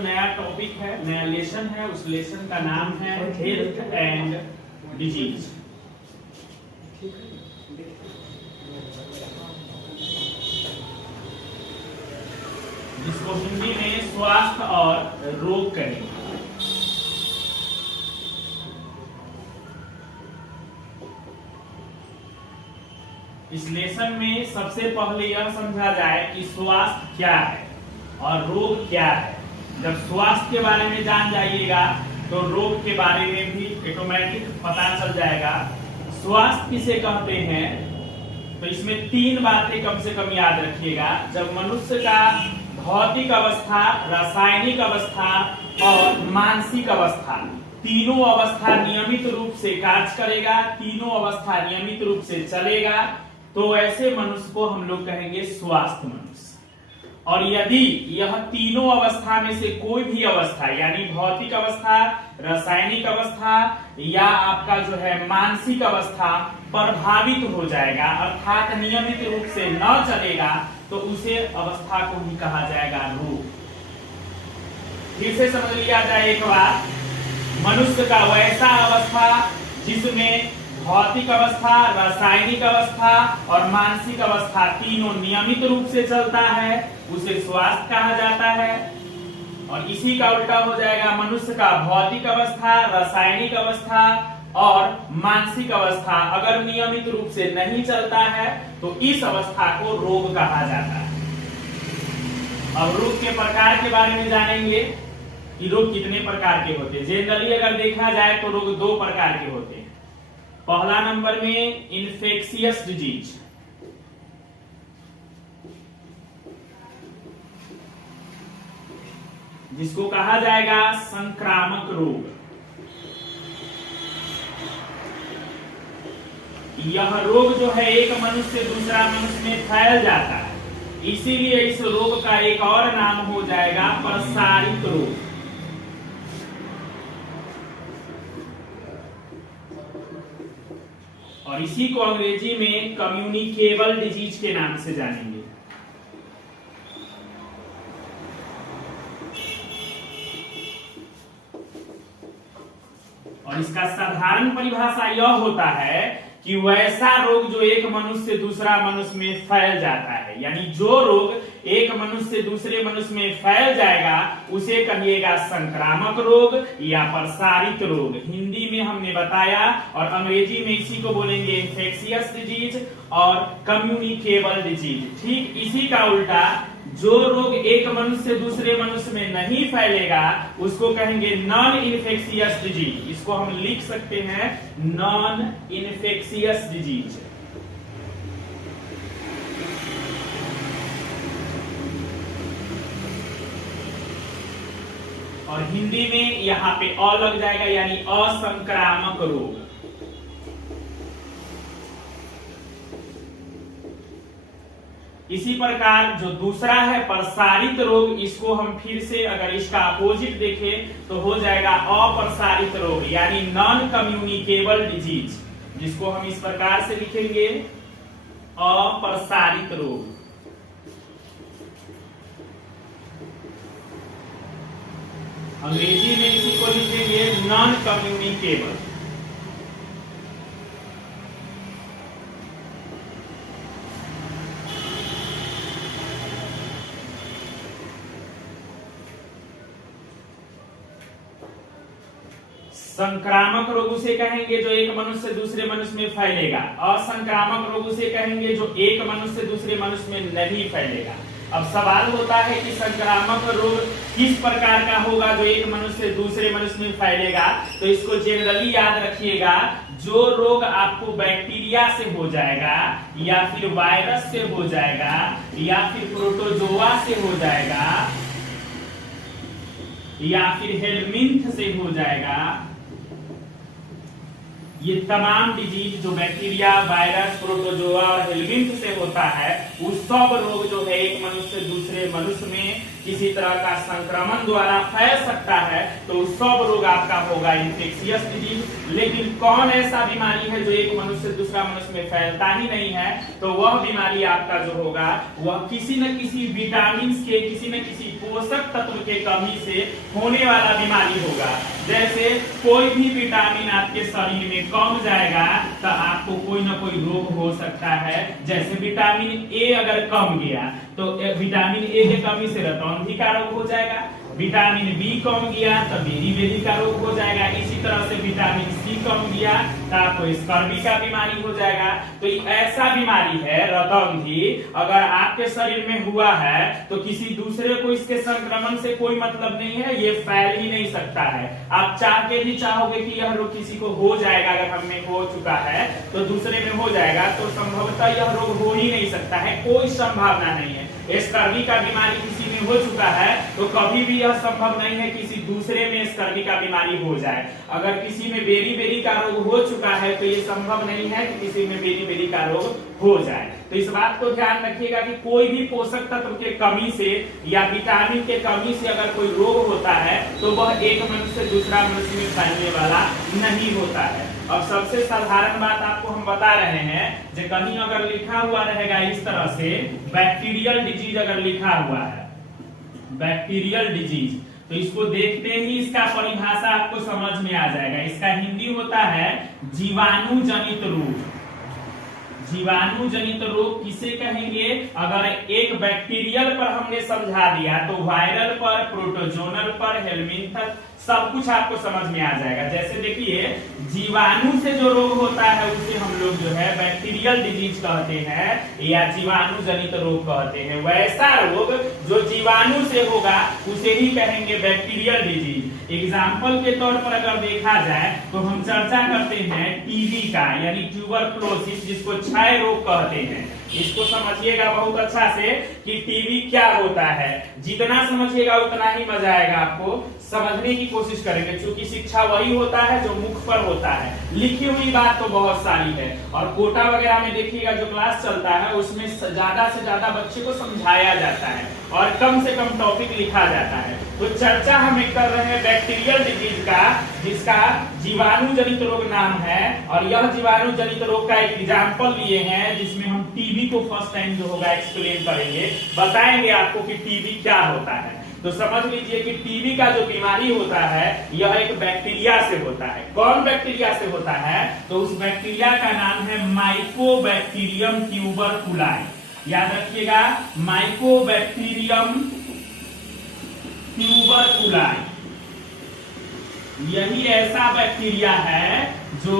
नया टॉपिक है, नया लेसन है, उस लेसन का नाम है हेल्थ एंड डिजीज। जिसको हिंदी में स्वास्थ्य और रोग कहेंगे। इस लेसन में सबसे पहले यह समझा जाए कि स्वास्थ्य क्या है और रोग क्या है। जब स्वास्थ्य के बारे में जान जाइएगा तो रोग के बारे में भी ऑटोमेटिक पता चल जाएगा। स्वास्थ्य किसे कहते हैं, तो इसमें 3 बातें कम से कम याद रखिएगा। जब मनुष्य का भौतिक अवस्था, रासायनिक अवस्था और मानसिक अवस्था, तीनों अवस्था नियमित रूप से कार्य करेगा, तीनों अवस्था नियमित रूप से चलेगा, तो ऐसे मनुष्य को हम लोग कहेंगे स्वस्थ मनुष्य। और यदि यह तीनों अवस्था में से कोई भी अवस्था, यानी भौतिक अवस्था, रासायनिक अवस्था या आपका जो है मानसिक अवस्था प्रभावित हो जाएगा, अर्थात नियमित रूप से न चलेगा, तो उसे अवस्था को ही कहा जाएगा रोग। फिर से समझ लिया जाए एक बार, मनुष्य का वैसा अवस्था जिसमें भौतिक अवस्था, रासायनिक अवस्था और मानसिक अवस्था तीनों नियमित रूप से चलता है, उसे स्वास्थ्य कहा जाता है। और इसी का उल्टा हो जाएगा, मनुष्य का भौतिक अवस्था, रासायनिक अवस्था और मानसिक अवस्था अगर नियमित रूप से नहीं चलता है तो इस अवस्था को रोग कहा जाता है। अब रोग के प्रकार के बारे में जानेंगे कि रोग कितने प्रकार के होते हैं। जनरली अगर देखा जाए तो रोग 2 प्रकार के होते हैं। पहला नंबर में इन्फेक्शियस डिजीज, जिसको कहा जाएगा संक्रामक रोग। यह रोग जो है एक मनुष्य से दूसरा मनुष्य में फैल जाता है, इसीलिए इस रोग का एक और नाम हो जाएगा प्रसारित रोग। और इसी को अंग्रेजी में कम्युनिकेबल डिजीज के नाम से जानेंगे। और इसका साधारण परिभाषा यह होता है कि वैसा रोग जो एक मनुष्य से दूसरा मनुष्य में फैल जाता है, यानी जो रोग एक मनुष्य से दूसरे मनुष्य में फैल जाएगा उसे कहिएगा संक्रामक रोग या प्रसारित रोग। हिंदी में हमने बताया, और अंग्रेजी में इसी को बोलेंगे इन्फेक्शियस डिजीज और कम्युनिकेबल डिजीज। ठीक इसी का उल्टा, जो रोग एक मनुष्य से दूसरे मनुष्य में नहीं फैलेगा उसको कहेंगे नॉन इन्फेक्शियस डिजीज। इसको हम लिख सकते हैं नॉन इन्फेक्शियस डिजीज। और हिंदी में यहाँ पे अ लग जाएगा, यानी असंक्रामक रोग। इसी प्रकार जो दूसरा है प्रसारित रोग, इसको हम फिर से अगर इसका अपोजिट देखें तो हो जाएगा अप्रसारित रोग, यानी नॉन कम्युनिकेबल डिजीज, जिसको हम इस प्रकार से लिखेंगे अप्रसारित रोग। अंग्रेजी में इसी को लिखेंगे नॉन कम्युनिकेबल। संक्रामक रोग उसे कहेंगे जो एक मनुष्य से दूसरे मनुष्य में फैलेगा। असंक्रामक रोग उसे कहेंगे जो एक मनुष्य से दूसरे मनुष्य में नहीं फैलेगा। अब सवाल होता है कि संक्रामक रोग किस प्रकार का होगा जो एक मनुष्य से दूसरे मनुष्य में फैलेगा, तो इसको जनरली याद रखिएगा, जो रोग आपको बैक्टीरिया से हो जाएगा या फिर वायरस से हो जाएगा या फिर प्रोटोजोआ से हो जाएगा या फिर हेलमिंथ से हो जाएगा, ये तमाम डिजीज जो बैक्टीरिया, वायरस, प्रोटोजोआ और हेलमिंथ से होता है, वो सब रोग जो है एक मनुष्य से दूसरे मनुष्य में किसी तरह का संक्रमण द्वारा फैल सकता है तो सब रोग आपका होगा इन्फेक्शियस डिजीज। लेकिन कौन ऐसा बीमारी है जो एक मनुष्य से दूसरा मनुष्य में फैलता ही नहीं है, तो वह बीमारी आपका जो होगा वह किसी न किसी विटामिन के, किसी न किसी पोषक तत्व के कमी से होने वाला बीमारी होगा। जैसे कोई भी विटामिन आपके शरीर में कम जाएगा तो आपको कोई ना कोई रोग हो सकता है। जैसे विटामिन ए अगर कम गया तो विटामिन ए के कमी से रतौंधी का रोग हो जाएगा, विटामिन बी कम गया तो बेरी का रोग हो जाएगा, इसी तरह से विटामिन सी कम गया तो आपको स्कर्वी का बीमारी हो जाएगा। तो ऐसा बीमारी है रतौंधी, अगर आपके शरीर में हुआ है तो किसी दूसरे को इसके संक्रमण से कोई मतलब नहीं है, ये फैल ही नहीं सकता है। आप चाह के भी चाहोगे कि यह रोग किसी को हो जाएगा, अगर हमें हो चुका है तो दूसरे में हो जाएगा, तो संभवतः यह रोग हो ही नहीं सकता है, कोई संभावना नहीं है। स्कर्वी का बीमारी किसी में हो चुका है तो कभी भी यह संभव नहीं है किसी दूसरे में स्कर्वी का बीमारी हो जाए। अगर किसी में बेरी का रोग हो चुका है तो ये संभव नहीं है कि किसी में बेरी का रोग हो जाए। तो इस बात को ध्यान रखिएगा कि कोई भी पोषक तत्व के कमी से या विटामिन के कमी से अगर कोई रोग होता है तो वह एक मनुष्य से दूसरा मनुष्य में फैलने वाला नहीं होता है। अब सबसे साधारण बात आपको हम बता रहे हैं, जो कहीं अगर लिखा हुआ रहेगा इस तरह से बैक्टीरियल डिजीज अगर लिखा हुआ है, बैक्टीरियल डिजीज, तो इसको देखते ही इसका परिभाषा आपको समझ में आ जाएगा। इसका हिंदी होता है जीवाणु जनित रोग। जीवाणु जनित रोग किसे कहेंगे? अगर एक बैक्टीरियल पर हमने समझा दिया तो वायरल पर, प्रोटोजोनल पर, हेलमिंथस सब कुछ आपको समझ में आ जाएगा। जैसे देखिए जीवाणु से जो रोग होता है उसे हम लोग जो है बैक्टीरियल डिजीज कहते हैं या जीवाणु जनित रोग कहते हैं। वैसा रोग जो जीवाणु से होगा उसे ही कहेंगे बैक्टीरियल डिजीज। एग्जाम्पल के तौर पर अगर देखा जाए तो हम चर्चा करते हैं टीबी का, यानी ट्यूबरकुलोसिस, जिसको क्षय रोग कहते हैं। इसको समझिएगा बहुत अच्छा से कि टीबी क्या होता है। जितना समझिएगा उतना ही मजा आएगा, आपको समझने की कोशिश करेंगे, क्योंकि शिक्षा वही होता है जो मुख पर होता है, लिखी हुई बात तो बहुत सारी है। और कोटा वगैरह में देखिएगा जो क्लास चलता है उसमें ज्यादा से ज्यादा बच्चे को समझाया जाता है और कम से कम टॉपिक लिखा जाता है। तो चर्चा हमें कर रहे हैं बैक्टीरियल डिजीज का, जिसका जीवाणु जनित रोग नाम है। और यह जीवाणु जनित रोग का एक एग्जाम्पल लिए हैं जिसमें हम टीबी को फर्स्ट टाइम जो होगा एक्सप्लेन करेंगे, बताएंगे आपको कि टीबी क्या होता है। तो समझ लीजिए कि टीबी का जो बीमारी होता है यह एक बैक्टीरिया से होता है। कौन बैक्टीरिया से होता है? तो उस बैक्टीरिया का नाम है माइकोबैक्टीरियम ट्यूबरकुलाई। याद रखिएगा, माइकोबैक्टीरियम ट्यूबरकुलाई यही ऐसा बैक्टीरिया है जो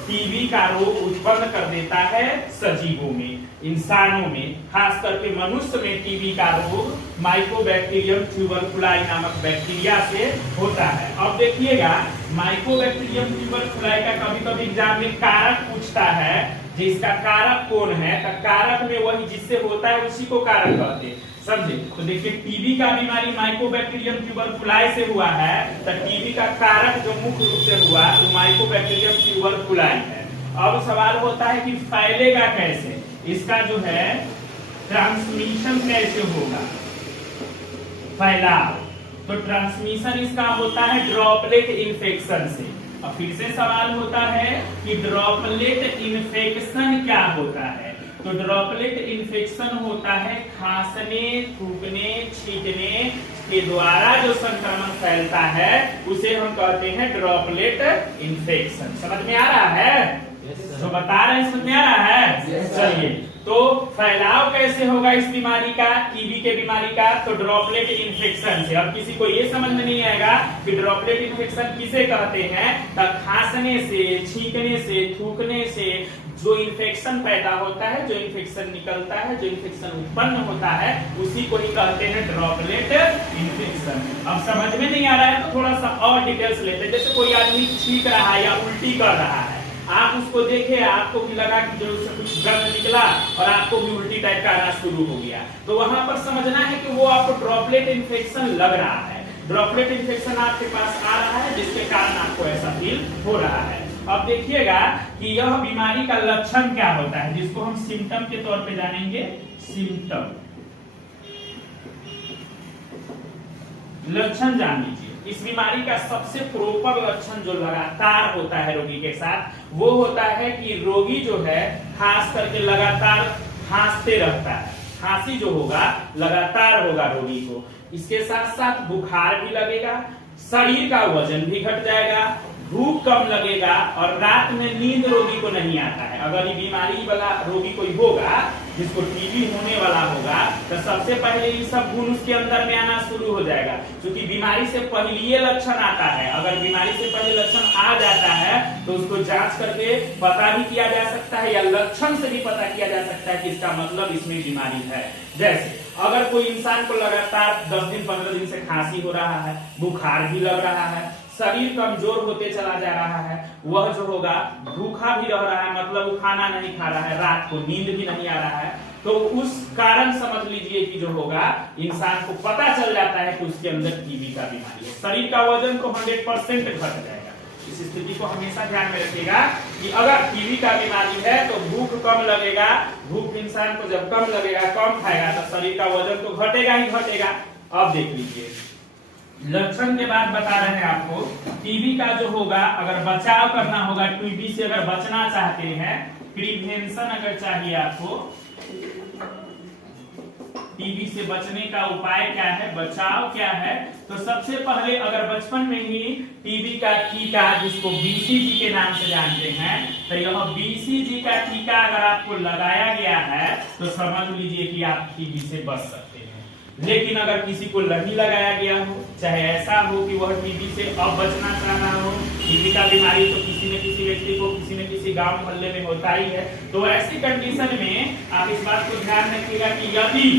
टीबी का रोग उत्पन्न कर देता है सजीवों में, इंसानों में, खास करके मनुष्य में टीबी का रोग माइकोबैक्टीरियम ट्यूबरकुलाई नामक बैक्टीरिया से होता है। अब देखिएगा माइकोबैक्टीरियम ट्यूबरकुलाई का कभी कभी एग्जाम में कारक पूछता है, जिसका कारक कौन है? तो कारक में वही जिससे होता है उसी को कारक कहते हैं, समझे? तो देखिए टीबी का बीमारी माइकोबैक्टीरियम ट्यूबरकुलाई से हुआ है, तो टीबी का कारक जो मुख्य रूप से हुआ वो माइकोबैक्टीरियम ट्यूबरकुलाई है। अब सवाल होता है कि फैलेगा कैसे, इसका जो है ट्रांसमिशन कैसे होगा, फैलाव। तो ट्रांसमिशन इसका होता है ड्रॉपलेट इन्फेक्शन से। अब फिर से सवाल होता है कि ड्रॉपलेट इन्फेक्शन क्या होता है? तो ड्रॉपलेट इन्फेक्शन होता है खांसने, थूकने, छींकने के द्वारा जो संक्रमण फैलता है उसे हम कहते हैं ड्रॉपलेट इन्फेक्शन। समझ में आ रहा है? जो बता रहे हैं समझ में आ रहा है? चलिए, तो फैलाव कैसे होगा इस बीमारी का, टीबी के बीमारी का? तो ड्रॉपलेट इन्फेक्शन से। अब किसी को ये समझ में नहीं आएगा कि ड्रॉपलेट इन्फेक्शन किसे कहते हैं, तो खांसने से, छींकने से, थूकने से जो इन्फेक्शन पैदा होता है, जो इन्फेक्शन निकलता है, जो इन्फेक्शन उत्पन्न होता है, उसी को ही कहते हैं ड्रॉपलेट इन्फेक्शन। अब समझ में नहीं आ रहा है तो थोड़ा सा और डिटेल्स लेते हैं। जैसे कोई आदमी छींक रहा है या उल्टी कर रहा है, आप उसको देखे, आपको भी लगा कि जो उससे कुछ गंद निकला और आपको भी उल्टी टाइप का आना शुरू हो गया, तो वहां पर समझना है कि वो आपको ड्रॉपलेट इन्फेक्शन लग रहा है, ड्रॉपलेट इन्फेक्शन आपके पास आ रहा है, जिसके कारण आपको ऐसा फील हो रहा है। अब देखिएगा कि यह बीमारी का लक्षण क्या होता है, जिसको हम सिम्टम के तौर पे जानेंगे। सिम्टम लक्षण जान लीजिए। इस बीमारी का सबसे प्रॉपर लक्षण जो लगातार होता है रोगी के साथ, वो होता है कि रोगी जो है खास करके लगातार खांसते रहता है। खांसी जो होगा लगातार होगा रोगी को। इसके साथ साथ बुखार भी लगेगा, शरीर का वजन भी घट जाएगा, भूख कम लगेगा और रात में नींद रोगी को नहीं आता है। अगर ये बीमारी वाला रोगी कोई होगा जिसको टीबी होने वाला होगा, तो सबसे पहले ये सब गुण उसके अंदर में आना शुरू हो जाएगा। क्योंकि बीमारी से पहले ये लक्षण आता है। अगर बीमारी से पहले लक्षण आ जाता है तो उसको जांच करके पता भी किया जा सकता है, या लक्षण से भी पता किया जा सकता है कि इसका मतलब इसमें बीमारी है। जैसे अगर कोई इंसान को लगातार 10 दिन 15 दिन से खांसी हो रहा है, बुखार भी लग रहा है, शरीर कमजोर होते चला जा रहा है, वह जो होगा भूखा भी रह रहा है, मतलब वो खाना नहीं खा रहा है, रात को नींद भी नहीं आ रहा है, तो उस कारण समझ लीजिए कि जो होगा इंसान को पता चल जाता है कि उसके अंदर टीबी का बीमारी है। शरीर का वजन तो 100% घट जाएगा। इस स्थिति को हमेशा ध्यान में रखिएगा कि अगर टीबी का बीमारी है तो भूख कम लगेगा। भूख इंसान को जब कम लगेगा, कम खाएगा, तो शरीर का वजन तो घटेगा ही घटेगा। अब देख लीजिए लक्षण के बाद बता रहे हैं आपको, टीबी का जो होगा अगर बचाव करना होगा, टीबी से अगर बचना चाहते हैं, प्रिवेंशन अगर चाहिए आपको, टीबी से बचने का उपाय क्या है, बचाव क्या है, तो सबसे पहले अगर बचपन में ही टीबी का टीका, जिसको बीसीजी के नाम से जानते हैं, तो यह बीसीजी का टीका अगर आपको लगाया गया है तो समझ लीजिए कि आप टीबी से बच सकते हैं। लेकिन अगर किसी को नहीं लगाया गया हो, चाहे ऐसा हो कि वह टीबी से अब बचना चाह रहा हो, टीबी का बीमारी तो किसी न किसी व्यक्ति को किसी न किसी गांव मोहल्ले में होता ही है, तो ऐसी कंडीशन में आप इस बात को ध्यान रखिएगा कि यदि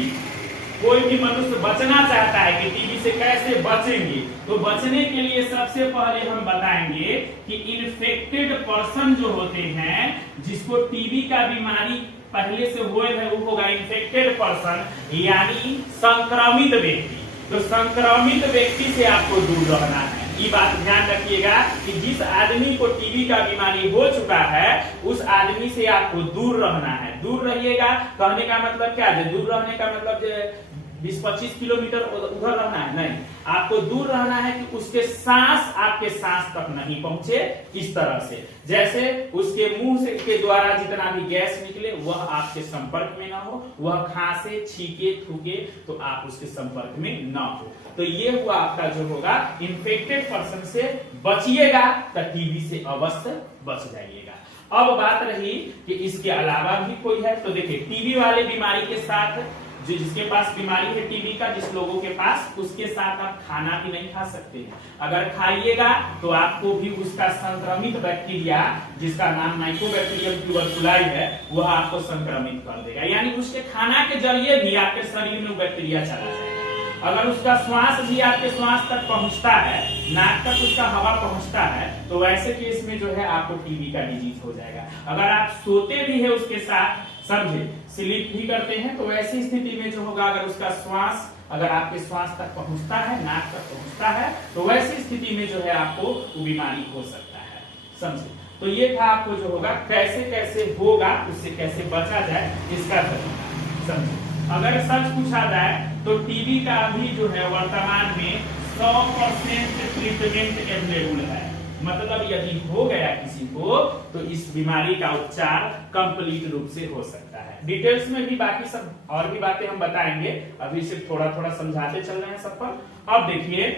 कोई भी मनुष्य बचना चाहता है कि टीबी से कैसे बचेंगे, तो बचने के लिए सबसे पहले हम बताएंगे कि इन्फेक्टेड पर्सन जो होते हैं, जिसको टीबी का बीमारी पहले से हुए है, वो होगा इन्फेक्टेड पर्सन, यानी संक्रमित व्यक्ति। तो संक्रमित व्यक्ति से आपको दूर रहना है। ये बात ध्यान रखिएगा कि जिस आदमी को टीबी का बीमारी हो चुका है, उस आदमी से आपको दूर रहना है। दूर रहिएगा कहने का मतलब क्या है? दूर रहने का मतलब 20-25 किलोमीटर उधर रहना है, नहीं, आपको दूर रहना है कि उसके सांस आपके सांस तक नहीं पहुंचे। इस तरह से जैसे उसके मुंह से के द्वारा जितना भी गैस निकले वह आपके संपर्क में ना हो, वह खांसे, छीके, थूके तो आप उसके संपर्क में ना हो। तो ये हुआ आपका जो होगा इन्फेक्टेड पर्सन से बचिएगा तो टीबी से अवश्य बच जाइएगा। अब बात रही कि इसके अलावा भी कोई है, तो देखिए टीबी वाले बीमारी के साथ जिसके पास बीमारी है टीबी का, जिस लोगों के पास, उसके साथ आप खाना भी नहीं खा सकते। अगर खाइएगा तो आपको भी उसका संक्रमित बैक्टीरिया, जिसका नाम माइकोबैक्टीरियम ट्यूबरकुलाई है, वह आपको संक्रमित कर देगा। यानी उसके खाना के जरिए भी आपके शरीर में बैक्टीरिया चला जाएगा। अगर उसका श्वास भी आपके श्वास तक पहुंचता है, नाक तक उसका हवा पहुंचता है, तो वैसे केस में जो है आपको टीबी का डिजीज हो जाएगा। अगर आप सोते भी है उसके साथ, समझे, स्लीप भी करते हैं, तो ऐसी स्थिति में जो होगा अगर उसका श्वास अगर आपके श्वास तक पहुंचता है, नाक तक पहुंचता है, तो वैसी स्थिति में जो है आपको वो बीमारी हो सकता है। समझे? तो ये था आपको जो होगा कैसे कैसे होगा, उससे कैसे बचा जाए इसका तरीका। समझे? अगर सच पूछा जाए तो टीबी का भी जो है वर्तमान में 100% ट्रीटमेंट अवेलेबल है। मतलब यदि हो गया किसी को तो इस बीमारी का उपचार कंप्लीट रूप से हो सकता है। डिटेल्स में भी बाकी सब और भी बातें हम बताएंगे, अभी सिर्फ थोड़ा थोड़ा समझाते चल रहे हैं सब पर। अब देखिए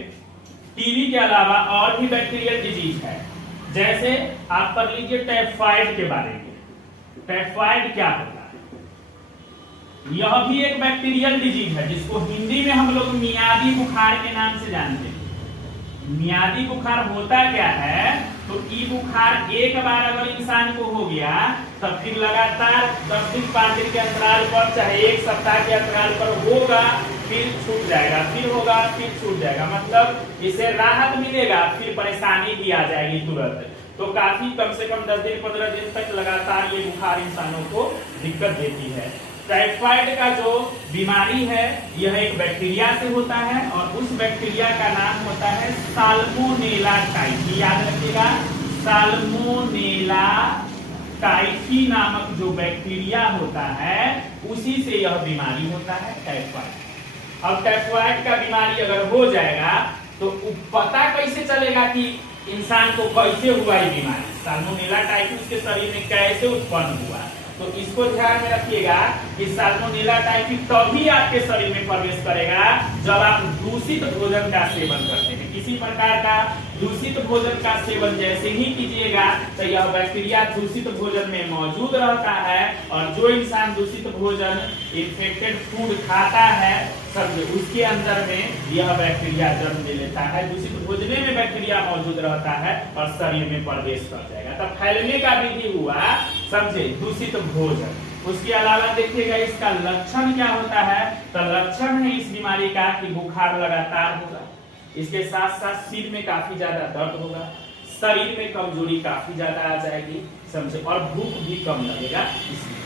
टीबी के अलावा और भी बैक्टीरियल डिजीज है। जैसे आप पढ़ लीजिए टाइफाइड के बारे में। टाइफाइड क्या होता है? यह भी एक बैक्टीरियल डिजीज है, जिसको हिंदी में हम लोग मियादी बुखार के नाम से जानते हैं। मियादी बुखार होता क्या है? तो ई बुखार एक बार अगर इंसान को हो गया तो फिर लगातार 10 दिन 5 दिन के अंतराल पर, चाहे 1 सप्ताह के अंतराल पर होगा, फिर छूट जाएगा, फिर होगा, फिर छूट जाएगा। मतलब इसे राहत मिलेगा, फिर परेशानी भी आ जाएगी तुरंत। तो काफी कम से कम 10 दिन 15 दिन तक लगातार ये बुखार इंसानों को दिक्कत देती है। टाइफाइड का जो बीमारी है यह एक बैक्टीरिया से होता है और उस बैक्टीरिया का नाम होता है साल्मोनेला टाइफी। याद रखिएगा, साल्मोनेला टाइफी नामक जो बैक्टीरिया होता है उसी से यह बीमारी होता है टाइफाइड। अब टाइफाइड का बीमारी अगर हो जाएगा तो पता कैसे चलेगा कि इंसान को कैसे हुआ ये बीमारी, साल्मोनेला टाइफस के शरीर में कैसे उत्पन्न हुआ। तो इसको ध्यान में रखिएगा कि साल्मोनेला टाइफस तभी आपके शरीर में प्रवेश करेगा जब आप दूषित भोजन का सेवन करते हैं। किसी प्रकार का दूषित भोजन का सेवन जैसे ही कीजिएगा तो यह बैक्टीरिया दूषित भोजन में मौजूद रहता है, और जो इंसान दूषित भोजन इन्फेक्टेड फूड खाता है समझे उसके अंदर में यह बैक्टीरिया जन्म ले लेता है। दूषित भोजन में बैक्टीरिया मौजूद रहता है और शरीर में प्रवेश कर जाएगा। तब फैलने का विधि हुआ समझे दूषित भोजन। उसके अलावा देखिएगा इसका लक्षण क्या होता है, तो लक्षण है इस बीमारी का कि बुखार लगातार होगा, इसके साथ साथ सिर में काफी ज्यादा दर्द होगा, शरीर में कमजोरी काफी ज्यादा आ जाएगी समझे, और भूख भी कम लगेगा। इसमें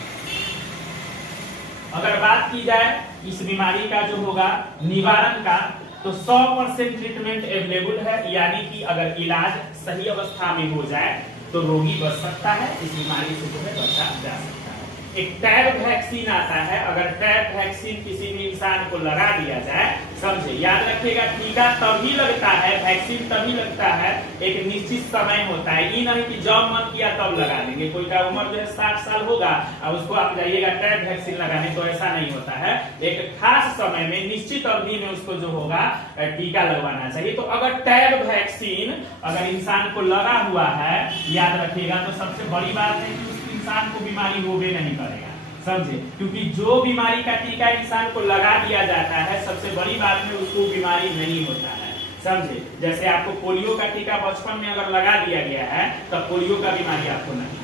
अगर बात की जाए इस बीमारी का जो होगा निवारण का, तो 100% ट्रीटमेंट अवेलेबल है, यानी कि अगर इलाज सही अवस्था में हो जाए तो रोगी बच सकता है, इस बीमारी से जो है बचा जा सकता है। एक टैब वैक्सीन आता है, अगर टैब वैक्सीन किसी भी इंसान को लगा दिया जाए समझे, याद रखिएगा टीका तभी लगता है, वैक्सीन तभी लगता है, एक निश्चित समय होता है। ये नहीं कि जब मन किया तब लगा देंगे। कोई का उम्र जो है 60 साल होगा और उसको आप जाइएगा टैब वैक्सीन लगाने, तो ऐसा नहीं होता है। एक खास समय में निश्चित अवधि में उसको जो होगा टीका लगवाना चाहिए। तो अगर टैब वैक्सीन अगर इंसान को लगा हुआ है, याद रखिएगा, तो सबसे बड़ी बात है कि उस इंसान को बीमारी होबे नहीं करेगा समझे, क्योंकि जो बीमारी का टीका इंसान को लगा दिया जाता है सबसे बड़ी बात में उसको बीमारी नहीं होता है समझे। जैसे आपको पोलियो का टीका बचपन में अगर लगा दिया गया है तो पोलियो का बीमारी आपको नहीं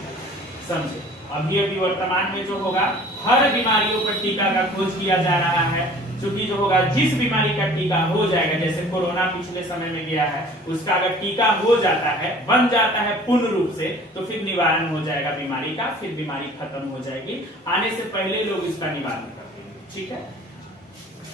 समझे। अभी वर्तमान में जो होगा हर बीमारियों पर टीका का खोज किया जा रहा है, क्योंकि जो होगा जिस बीमारी का टीका हो जाएगा, जैसे कोरोना पिछले समय में गया है, उसका अगर टीका हो जाता है, बन जाता है पूर्ण रूप से, तो फिर निवारण हो जाएगा बीमारी का, फिर बीमारी खत्म हो जाएगी। आने से पहले लोग इसका निवारण करते हैं। ठीक है।